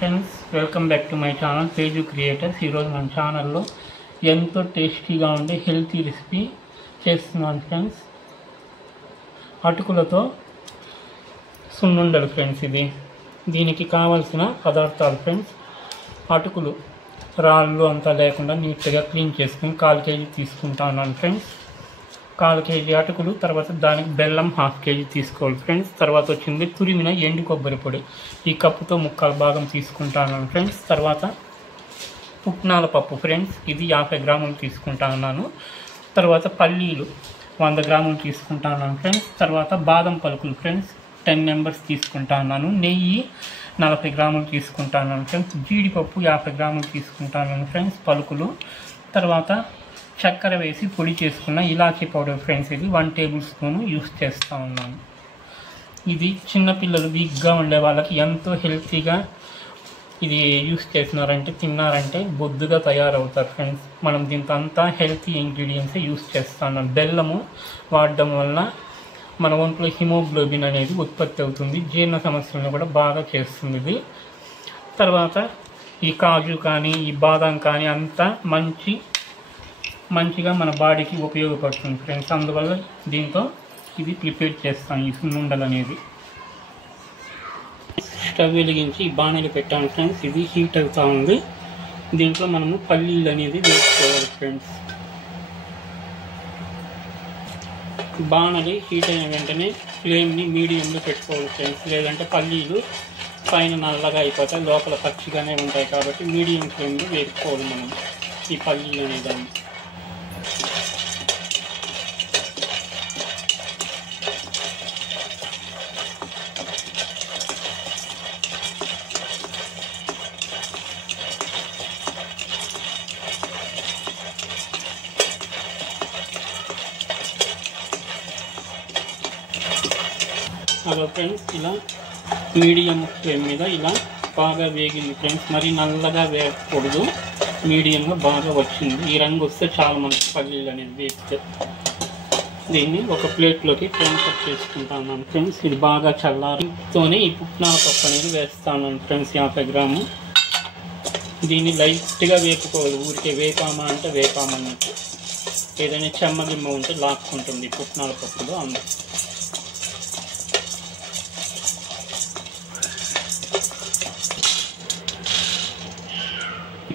Friends welcome back to my channel page creators. ఈరోజు మన ఛానల్లో ఎంతో టేస్టీగా ఉండే హెల్తీ రెసిపీ చేస్తున్నాను ఫ్రెండ్స్. అటుకులతో సున్నుండలు ఫ్రెండ్స్. దీనికి కావాల్సిన పదార్థాలు ఫ్రెండ్స్, అటుకులు రాళ్ళు అంతా లేకుండా నీట్గా క్లీన్ చేసుకుని 1/4 kg తీసుకుంటాను ఫ్రెండ్స్. 1/4 kg అటుకులు, తర్వాత దానికి బెల్లం 1/2 kg తీసుకోవాలి ఫ్రెండ్స్. తర్వాత వచ్చింది తురిమిన ఎండు కొబ్బరి పొడి, ఈ కప్పుతో 3/4 భాగం తీసుకుంటాను ఫ్రెండ్స్. తర్వాత పుట్నాల పప్పు ఫ్రెండ్స్, ఇది 50 గ్రాములు తీసుకుంటాను. తర్వాత పల్లీలు 100 గ్రాములు తీసుకుంటాను ఫ్రెండ్స్. తర్వాత బాదం పలుకులు ఫ్రెండ్స్ 10 మెంబర్స్ తీసుకుంటాను. నెయ్యి 40 గ్రాములు తీసుకుంటాను ఫ్రెండ్స్. జీడిపప్పు 50 గ్రాములు తీసుకుంటాను ఫ్రెండ్స్ పలుకులు. తర్వాత చక్కెర వేసి పొడి చేసుకున్న ఇలాచీ పౌడర్ ఫ్రెండ్స్, ఇది 1 టేబుల్ స్పూన్ యూస్ చేస్తూ ఉన్నాను. ఇది చిన్నపిల్లలు వీక్గా ఉండే వాళ్ళకి ఎంతో హెల్తీగా ఇది యూస్ చేసినారంటే, తిన్నారంటే బొద్దుగా తయారవుతారు ఫ్రెండ్స్. మనం దీంతో అంతా హెల్తీ ఇంగ్రీడియంట్స్ యూస్ చేస్తాను. బెల్లము వాడడం వల్ల మన ఒంట్లో హిమోగ్లోబిన్ అనేది ఉత్పత్తి అవుతుంది, జీర్ణ సమస్యలను కూడా బాగా చేస్తుంది ఇది. తర్వాత ఈ కాజు కానీ ఈ బాదం కానీ అంతా మంచిగా మన బాడీకి ఉపయోగపడుతుంది ఫ్రెండ్స్. అందువల్ల దీంతో ఇది ప్రిపేర్ చేస్తాను ఈ సున్నుండలు అనేది. స్టవ్ వెలిగించి ఈ బాణలి పెట్టాను ఫ్రెండ్స్. ఇది హీట్ అవుతూ ఉంది. దీంట్లో మనము పల్లీలు అనేది వేసుకోవాలి ఫ్రెండ్స్. బాణలి హీట్ అయిన వెంటనే ఫ్లేమ్ని మీడియంలో పెట్టుకోవాలి ఫ్రెండ్స్, లేదంటే పల్లీలు పైన నల్లగా అయిపోతాయి, లోపల పచ్చిగానే ఉంటాయి. కాబట్టి మీడియం ఫ్లేమ్లో వేసుకోవాలి మనం ఈ పల్లీలు అనేదాన్ని. హలో ఫ్రెండ్స్, ఇలా మీడియం ఫ్లేమ్ మీద ఇలా బాగా వేగింది ఫ్రెండ్స్. మరి నల్లగా వేయకూడదు, మీడియంగా బాగా వచ్చింది. ఈ రంగు వస్తే చాలా మనకి పల్లీలు అనేది వేస్తే. దీన్ని ఒక ప్లేట్లోకి ట్రాన్స్ఫర్ చేసుకుంటాను ఫ్రెండ్స్. ఇది బాగా చల్లారితోనే ఈ పుట్నాల పప్పు అనేది వేస్తాను ఫ్రెండ్స్, 50 గ్రాము. దీన్ని లైట్గా వేపుకోవాలి, ఊరికే వేపామా అంటే వేపామన్నట్టు. ఏదైనా చెమ్మగిమ్మ ఉంటే లాక్కుంటుంది పుట్నాల పప్పులో, అందుకు.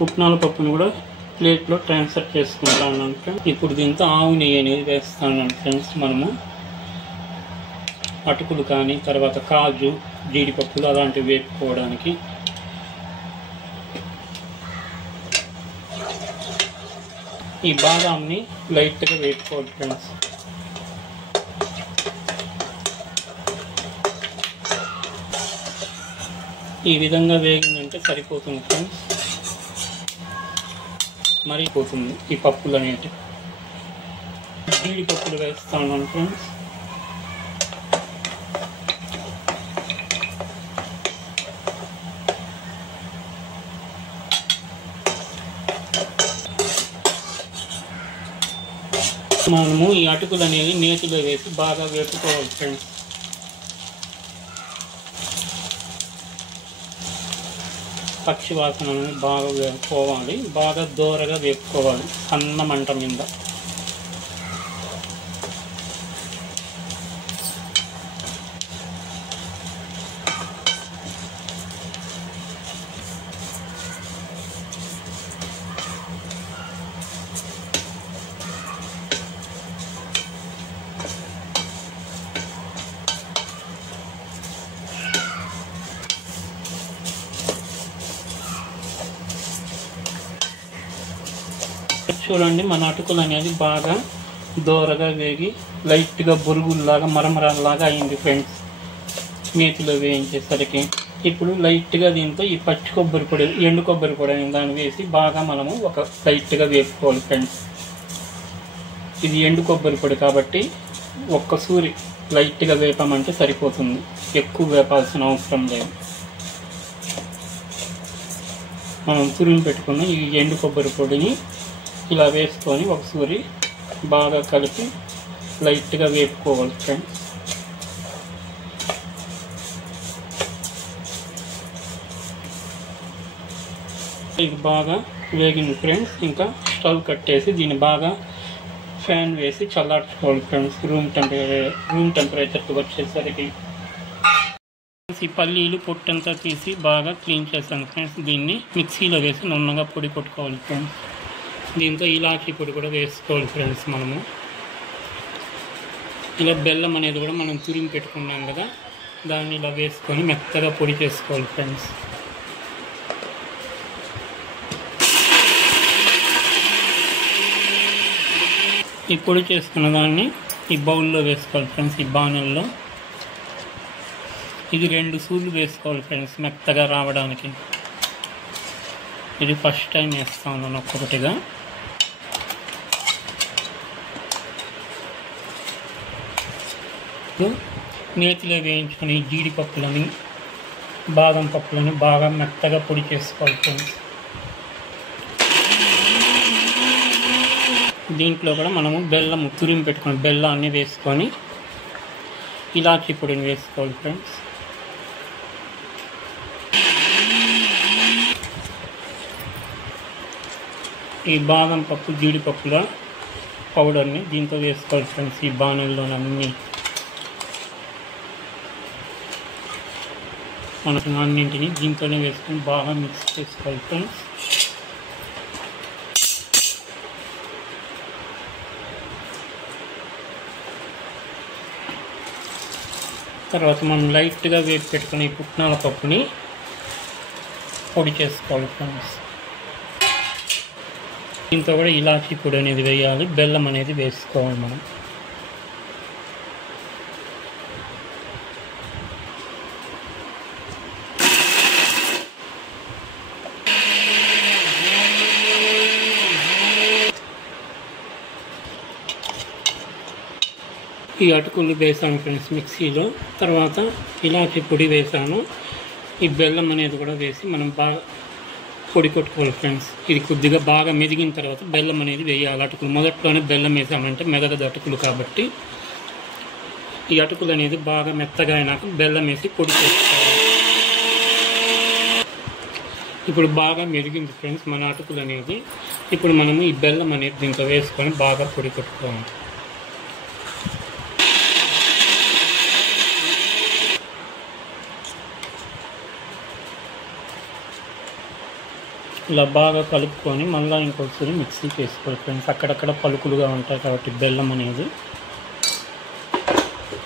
పుట్నాల పప్పును కూడా ప్లేట్లో ట్రాన్స్ఫర్ చేసుకుంటాను ఫ్రెండ్స్. ఇప్పుడు దీంతో ఆవు నెయ్యి అనేది వేస్తాను ఫ్రెండ్స్. మనము అటుకులు కానీ తర్వాత కాజు జీడిపప్పులు అలాంటివి వేపుకోవడానికి. ఈ బాదాంని లైట్గా వేపుకోవాలి ఫ్రెండ్స్. ఈ విధంగా వేగిందంటే సరిపోతుంది ఫ్రెండ్స్, మరిపోతుంది ఈ పప్పులు అనేవి. జీడిపప్పులు వేస్తాను ఫ్రెండ్స్. మనము ఈ అటుకులు అనేది నేతిలో వేసి బాగా వేపుకోవాలి ఫ్రెండ్స్. పచ్చి వాసన అనేది బాగా వేపుకోవాలి, బాగా దూరగా వేపుకోవాలి సన్న మంట మీద. చూడండి, మన అటుకులు అనేది బాగా దోరగా వేగి లైట్గా బొరుగుల్లాగా మరమరాల్లాగా అయింది ఫ్రెండ్స్ నేతిలో వేయించేసరికి. ఇప్పుడు లైట్గా దీంతో ఈ పచ్చి కొబ్బరి పొడి, ఎండు కొబ్బరి పొడి అనే దాన్ని వేసి బాగా మనము ఒక లైట్గా వేపుకోవాలి ఫ్రెండ్స్. ఇది ఎండు కొబ్బరి పొడి కాబట్టి ఒక్కసూరి లైట్గా వేపామంటే సరిపోతుంది, ఎక్కువ వేపాల్సిన అవసరం లేదు. మనం తురిమి పెట్టుకున్న ఈ ఎండు కొబ్బరి పొడిని ఇలా వేసుకొని ఒకసారి బాగా కలిపి లైట్గా వేపుకోవాలి ఫ్రెండ్స్. ఇది బాగా వేగింది ఫ్రెండ్స్. ఇంకా స్టవ్ కట్టేసి దీన్ని బాగా ఫ్యాన్ వేసి చల్లార్చుకోవాలి ఫ్రెండ్స్, రూమ్ టెంపరేచర్కి వచ్చేసరికి. ఈ పల్లీలు పొట్టంతా తీసి బాగా క్లీన్ చేస్తాను ఫ్రెండ్స్. దీన్ని మిక్సీలో వేసి నున్నగా పొడి కొట్టుకోవాలి ఫ్రెండ్స్. దీంతో ఇలాచీ పొడి కూడా వేసుకోవాలి ఫ్రెండ్స్. మనము ఇలా బెల్లం అనేది కూడా మనం తురిమి పెట్టుకున్నాం కదా, దాన్ని ఇలా వేసుకొని మెత్తగా పొడి చేసుకోవాలి ఫ్రెండ్స్. ఈ పొడి చేసుకున్న దాన్ని ఈ బౌల్లో వేసుకోవాలి ఫ్రెండ్స్, ఈ బాణల్లో. ఇది 2 సూర్లు వేసుకోవాలి ఫ్రెండ్స్ మెత్తగా రావడానికి. ఇది ఫస్ట్ టైం వేస్తాను నేను ఒక్కొక్కటిగా. నేతిలో వేయించుకొని జీడిపప్పులని బాదం పప్పులని బాగా మెత్తగా పొడి చేసుకోవాలి ఫ్రెండ్స్. దీంట్లో కూడా మనము బెల్లం తురిమి పెట్టుకుని బెల్లాన్ని వేసుకొని ఇలాచీ పొడిని వేసుకోవాలి ఫ్రెండ్స్. ఈ బాదం పప్పు జీడిపప్పుల పౌడర్ని దీంతో వేసుకోవాలి ఫ్రెండ్స్. ఈ బాణల్లోనన్నీ మనకు అన్నింటినీ దీంతోనే వేసుకొని బాగా మిక్స్ చేసుకోవాలి ఫ్రెండ్స్. తర్వాత మనం లైట్గా వేసి పెట్టుకుని పుట్నాల పప్పుని పొడి చేసుకోవాలి ఫ్రెండ్స్. దీంతో కూడా ఇలాచీ పొడి అనేది వేయాలి, బెల్లం అనేది వేసుకోవాలి మనం. ఈ అటుకులు వేసాను ఫ్రెండ్స్ మిక్సీలో. తర్వాత ఇలాచీ పొడి వేసాను, ఈ బెల్లం అనేది కూడా వేసి మనం బాగా పొడి కొట్టుకోవాలి ఫ్రెండ్స్. ఇది కొద్దిగా బాగా మెదిగిన తర్వాత బెల్లం అనేది వేయాలి. అటుకులు మొదట్లోనే బెల్లం వేసామంటే మెదగదు అటుకులు, కాబట్టి ఈ అటుకులు అనేది బాగా మెత్తగా అయినాక బెల్లం వేసి పొడి చేసుకోవాలి. ఇప్పుడు బాగా మెదిగింది ఫ్రెండ్స్ మన అటుకులు అనేది. ఇప్పుడు మనము ఈ బెల్లం అనేది దీంట్లో వేసుకొని బాగా పొడి కొట్టుకోవాలి. ఇలా బాగా కలుపుకొని మళ్ళీ ఇంకొకసారి మిక్సీకి వేసుకోవాలి ఫ్రెండ్స్. అక్కడక్కడ పలుకులుగా ఉంటాయి కాబట్టి బెల్లం అనేది.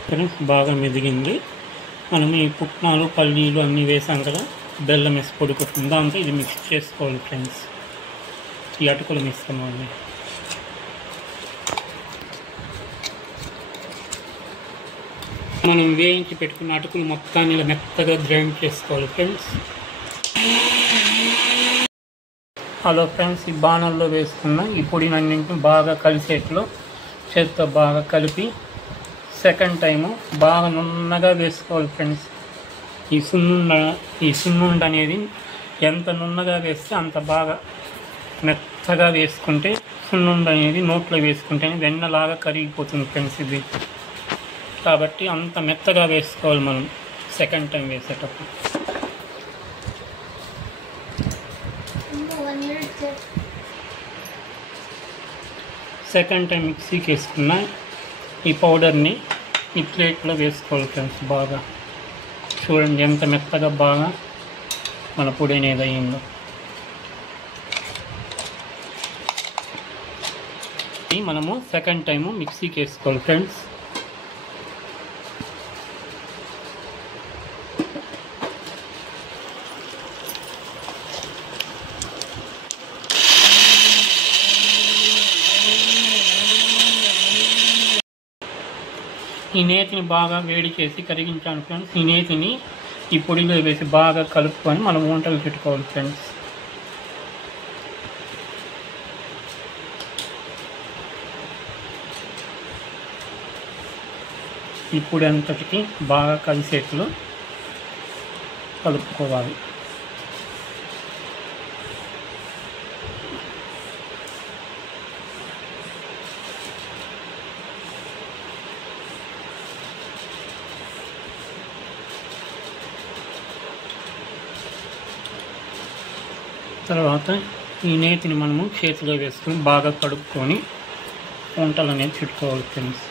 ఫ్రెండ్స్ బాగా మెదిగింది. మనం ఈ పుట్నాలు పల్లీలు అన్నీ వేసాం కదా, బెల్లం వేసి పొడి కొట్టుకుంది. దాంతో ఇది మిక్స్ చేసుకోవాలి ఫ్రెండ్స్, ఈ అటుకుల మిశ్రమాన్ని. మనం వేయించి పెట్టుకున్న అటుకులు మొత్తాన్ని ఇలా మెత్తగా గ్రైండ్ చేసుకోవాలి ఫ్రెండ్స్. హలో ఫ్రెండ్స్, ఈ బాణల్లో వేసుకున్న ఈ పొడినన్నింటిని బాగా కలిసేట్లో చేతితో బాగా కలిపి సెకండ్ టైము బాగా నున్నగా వేసుకోవాలి ఫ్రెండ్స్. ఈ సున్నుండ అనేది ఎంత నున్నగా వేస్తే అంత బాగా మెత్తగా వేసుకుంటే, సున్నుండ అనేది నోట్లో వేసుకుంటేనే వెన్నలాగా కరిగిపోతుంది ఫ్రెండ్స్ ఇది. కాబట్టి అంత మెత్తగా వేసుకోవాలి మనం సెకండ్ టైం వేసేటప్పుడు. సెకండ్ టైం మిక్సీకి వేసుకున్న ఈ పౌడర్ని ఈ ప్లేట్లో వేసుకోవాలి ఫ్రెండ్స్. బాగా చూడండి ఎంత మెత్తగా బాగా మన పొడి అనేది అయ్యిందో. మనము సెకండ్ టైము మిక్సీకి వేసుకోవాలి ఫ్రెండ్స్. ఈ నేతిని బాగా వేడి చేసి కరిగించాను ఫ్రెండ్స్. ఈ నేతిని ఈ పొడిలో వేసి బాగా కలుపుకొని మనం వంటలు పెట్టుకోవాలి ఫ్రెండ్స్. ఈ పొడి అంతటికి బాగా కలిసేట్లు కలుపుకోవాలి. తర్వాత ఈ నేతిని మనము చేతిలో వేసుకొని బాగా కడుక్కొని వంటలు అనేది చుట్టుకోవాలి ఫ్రెండ్స్.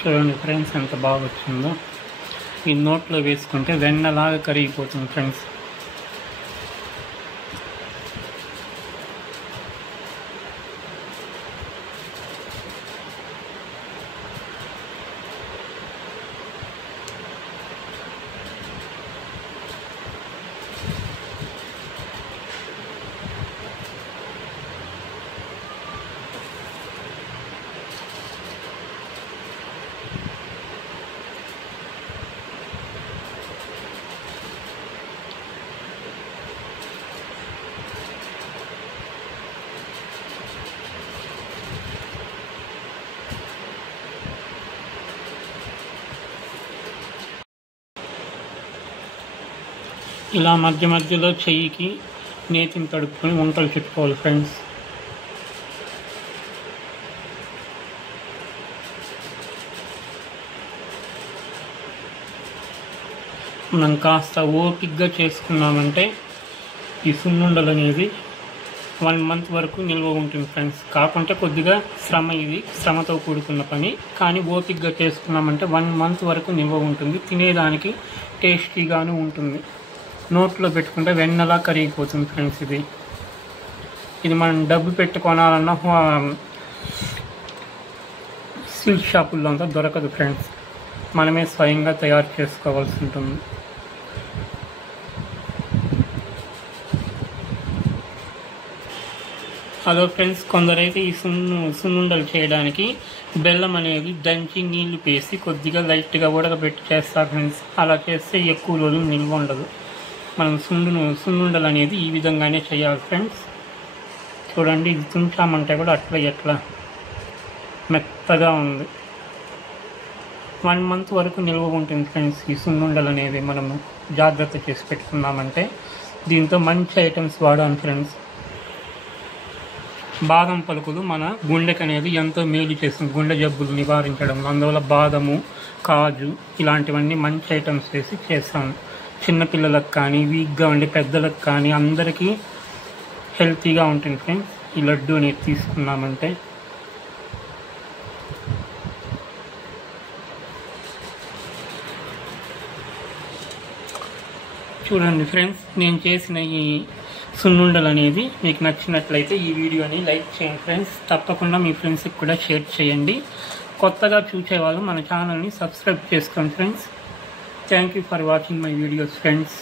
చూడండి ఫ్రెండ్స్ ఎంత బాగా వచ్చిందో. ఈ నోట్లో వేసుకుంటే వెన్నలాగా కరిగిపోతుంది ఫ్రెండ్స్. ఇలా మధ్య మధ్యలో చెయ్యికి నేతిని తడుపుకొని వంటలు చుట్టుకోవాలి ఫ్రెండ్స్. మనం కాస్త ఓపికగా చేసుకున్నామంటే ఈ సున్నుండలు అనేది 1 month వరకు నిల్వ ఉంటుంది ఫ్రెండ్స్. కాకుంటే కొద్దిగా ఇది శ్రమతో కూడుకున్న పని, కానీ ఓపికగా చేసుకున్నామంటే 1 month వరకు నిల్వ ఉంటుంది. తినేదానికి టేస్టీగాను ఉంటుంది. నోట్లో పెట్టుకుంటే వెన్నలా కరిగిపోతుంది ఫ్రెండ్స్. ఇది మనం డబ్బు పెట్టుకోనాలన్నా స్వీట్ షాపుల్లో అంతా దొరకదు ఫ్రెండ్స్. మనమే స్వయంగా తయారు చేసుకోవాల్సి ఉంటుంది. హలో ఫ్రెండ్స్, కొందరైతే ఈ సున్నుండలు చేయడానికి బెల్లం అనేది దంచి నీళ్లు వేసి కొద్దిగా లైట్గా ఉడకబెట్టి చేస్తారు ఫ్రెండ్స్. అలా చేస్తే ఎక్కువ రోజులు నిల్వ ఉండదు. మనం సున్నుండలు అనేది ఈ విధంగానే చేయాలి ఫ్రెండ్స్. చూడండి, ఇది తుంచామంటే కూడా ఎట్లా మెత్తగా ఉంది. 1 month వరకు నిల్వ ఉంటుంది ఫ్రెండ్స్. ఈ సున్నుండలు అనేది మనము జాగ్రత్త చేసి పెట్టుకున్నామంటే దీంతో మంచి ఐటమ్స్ వాడాలి ఫ్రెండ్స్. బాదం పలుకులు మన గుండెకి అనేది ఎంతో మేలు చేస్తుంది, గుండె జబ్బులు నివారించడం. అందువల్ల బాదము, కాజు ఇలాంటివన్నీ మంచి ఐటమ్స్ వేసి చేస్తాను. చిన్నపిల్లలకు కానీ, వీక్గా ఉండే పెద్దలకు కానీ అందరికీ హెల్తీగా ఉంటుంది ఫ్రెండ్స్. ఈ లడ్డు అనేది తీసుకున్నామంటే చూడండి ఫ్రెండ్స్, నేను చేసిన ఈ సున్నుండలు అనేది మీకు నచ్చినట్లయితే ఈ వీడియోని లైక్ చేయండి ఫ్రెండ్స్. తప్పకుండా మీ ఫ్రెండ్స్కి కూడా షేర్ చేయండి. కొత్తగా చూసేవాళ్ళు మన ఛానల్ని సబ్స్క్రైబ్ చేసుకోండి friends. Thank you for watching my videos friends.